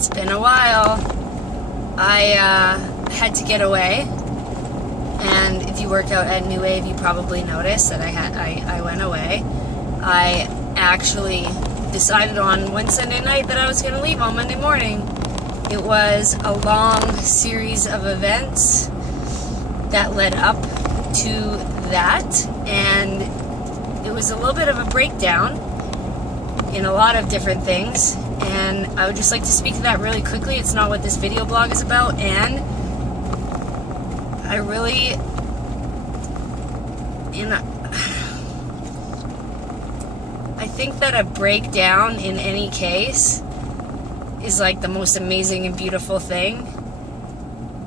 It's been a while. I had to get away, and if you work out at New Wave, you probably noticed that I went away. I actually decided on one Sunday night that I was going to leave on Monday morning. It was a long series of events that led up to that, and it was a little bit of a breakdown in a lot of different things, and I would just like to speak to that really quickly. It's not what this video blog is about, and I think that a breakdown in any case is like the most amazing and beautiful thing.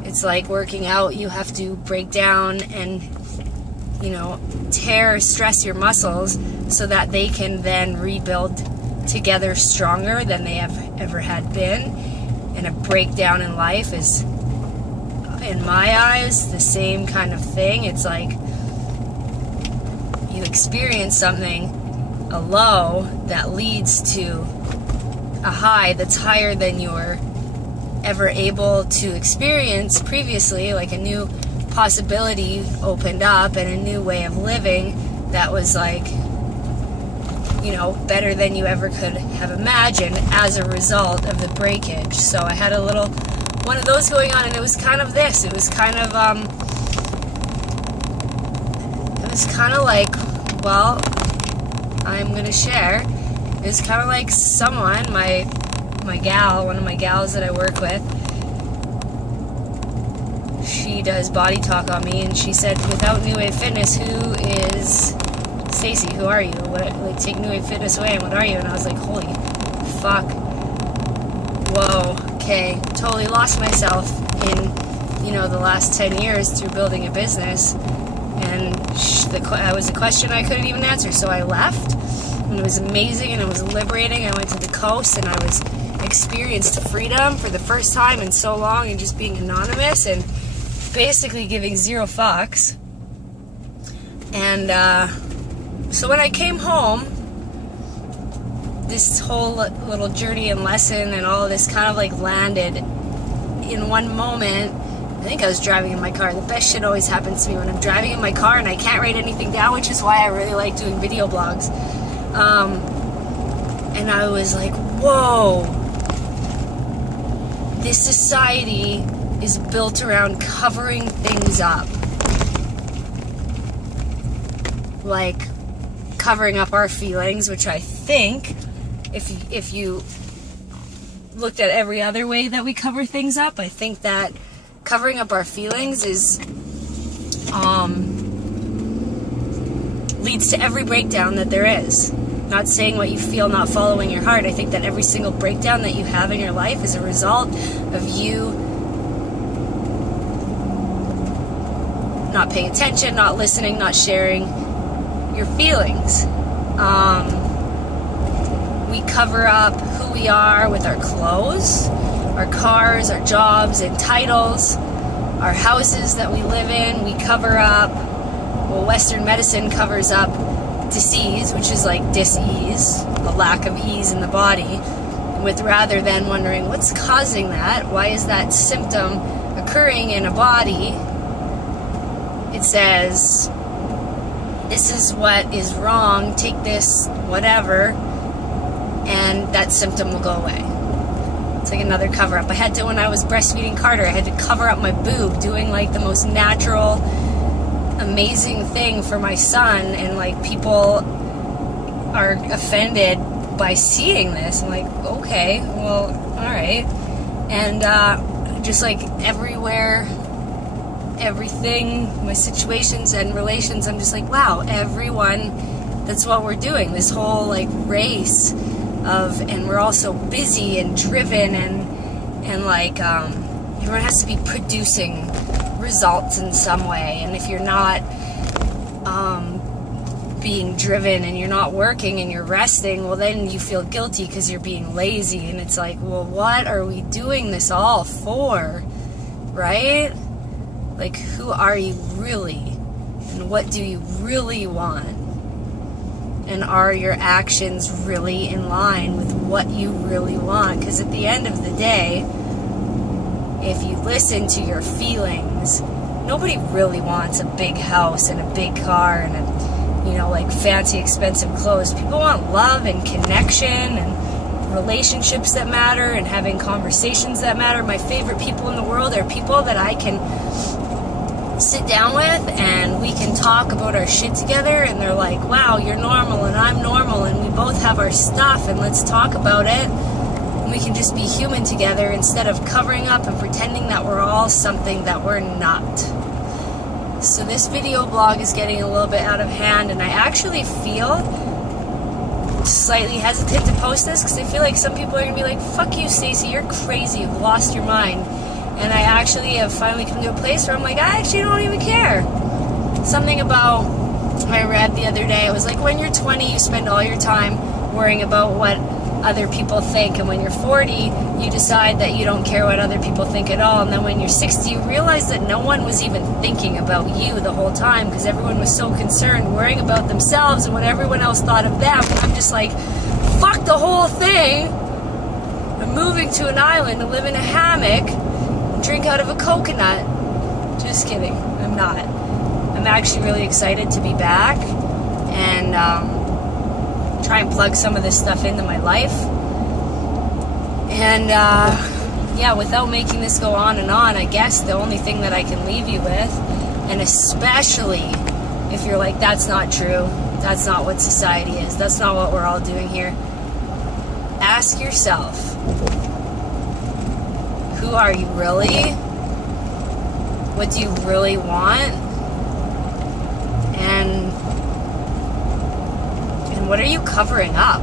It's like working out. You have to break down and, stress your muscles so that they can then rebuild together stronger than they have ever had been. And a breakdown in life is, in my eyes, the same kind of thing. It's like you experience something, a low that leads to a high that's higher than you were ever able to experience previously, like a new possibility opened up and a new way of living that was like, better than you ever could have imagined as a result of the breakage. So I had a little one of those going on, and it was kind of this. It was kind of like, well, I'm going to share. It was kind of like someone, my gal, one of my gals that I work with, she does body talk on me, and she said, without New Wave Fitness, who is Stacy? Who are you? Like, take New Wave Fitness away, and what are you? And I was like, holy fuck. Whoa, okay. Totally lost myself in, the last 10 years through building a business, and that was a question I couldn't even answer, so I left, and it was amazing, and it was liberating. I went to the coast, and I experienced freedom for the first time in so long, and just being anonymous and basically giving zero fucks. And so when I came home, this whole little journey and lesson and all of this kind of like landed in one moment. I think I was driving in my car. The best shit always happens to me when I'm driving in my car and I can't write anything down, which is why I really like doing video blogs. And I was like, whoa, this society is built around covering things up. Like covering up our feelings, which I think, if you looked at every other way that we cover things up, I think that covering up our feelings leads to every breakdown that there is. Not saying what you feel, not following your heart. I think that every single breakdown that you have in your life is a result of you not paying attention, not listening, not sharing your feelings. We cover up who we are with our clothes, our cars, our jobs and titles, our houses that we live in. We cover up, Western medicine covers up disease, which is like dis-ease, a lack of ease in the body, with rather than wondering what's causing that, why is that symptom occurring in a body, it says, this is what is wrong, take this, whatever, and that symptom will go away. It's like another cover-up. I had to, when I was breastfeeding Carter, I had to cover up my boob, doing like the most natural, amazing thing for my son, and like people are offended by seeing this. I'm like, okay, well, alright. And just like everywhere, everything, my situations and relations, I'm just like, wow, everyone, that's what we're doing, this whole like race of, and we're all so busy and driven, and like everyone has to be producing results in some way, and if you're not being driven and you're not working and you're resting, well then you feel guilty because you're being lazy, and it's like, well, what are we doing this all for, right? Like, who are you really, and what do you really want? And are your actions really in line with what you really want? Because at the end of the day, if you listen to your feelings, nobody really wants a big house and a big car and like fancy expensive clothes. People want love and connection and relationships that matter and having conversations that matter. My favorite people in the world are people that I can sit down with and we can talk about our shit together, and they're like, wow, you're normal and I'm normal and we both have our stuff and let's talk about it. And we can just be human together instead of covering up and pretending that we're all something that we're not. So this video blog is getting a little bit out of hand, and I actually feel slightly hesitant to post this because I feel like some people are going to be like, fuck you, Stacey, you're crazy, you've lost your mind. And I actually have finally come to a place where I'm like, I actually don't even care. Something about, I read the other day, it was like, when you're 20, you spend all your time worrying about what other people think, and when you're 40, you decide that you don't care what other people think at all, and then when you're 60, you realize that no one was even thinking about you the whole time because everyone was so concerned worrying about themselves and what everyone else thought of them. And I'm just like, fuck the whole thing. I'm moving to an island to live in a hammock and drink out of a coconut. Just kidding, I'm not. I'm actually really excited to be back and try and plug some of this stuff into my life. And yeah, without making this go on and on, I guess the only thing that I can leave you with, and especially if you're like, that's not true, that's not what society is, that's not what we're all doing here, ask yourself, who are you really? What do you really want? And what are you covering up?